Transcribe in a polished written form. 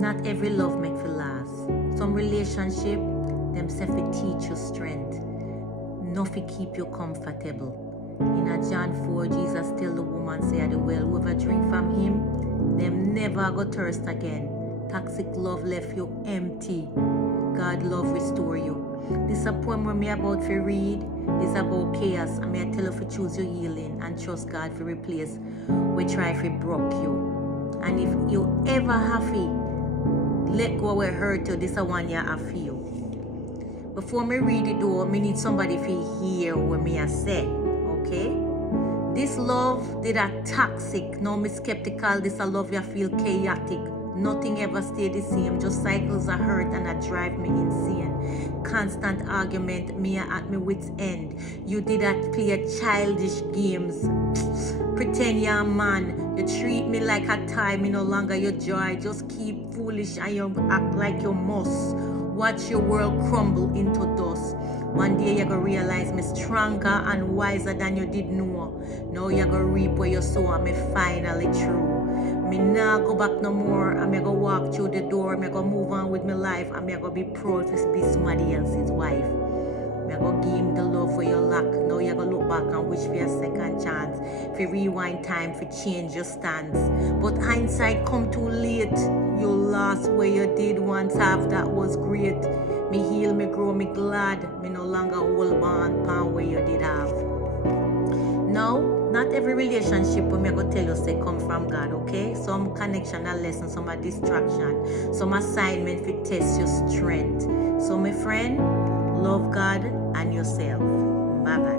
Not every love make for last. Some relationship, them say fi teach you strength. No fi keep you comfortable. In a John 4, Jesus tell the woman say at the well, whoever drink from him, them never go thirst again. Toxic love left you empty. God love restore you. This a poem where me about to read. It's about chaos, and me I tell you to choose your healing and trust God to replace we try to broke you. And if you ever have to let go where hurt you, this a one you have for you. Before me read it though, me need somebody to hear what me I say. Okay? This love did a toxic. No me skeptical. This a love you feel chaotic. Nothing ever stay the same. Just cycles of hurt and that drive me insane. Constant argument, me at me wit's end. You did that play childish games. Pretend you're a man. You treat me like a toy. Me no longer your joy. Just keep foolish and you act like you must. Watch your world crumble into dust. One day you're gonna realize me stronger and wiser than you did know. Now you're gonna reap where you sow and me finally true. Me nah go back no more. I'm gonna walk through the door. I'm gonna move on with my life. I'm gonna be proud to be somebody else's wife. I'm gonna give him the love for your lack. Now you're gonna look back and wish for a second chance. For rewind time, for change your stance. But hindsight come too late. You lost where you did once have, that was great. Me heal, me grow, me glad. Me no longer hold on where you did have. Now, not every relationship when me go tell you say come from God, okay? Some connection and lesson, some a distraction, some assignment for test your strength. So my friend, love God and yourself. Bye bye.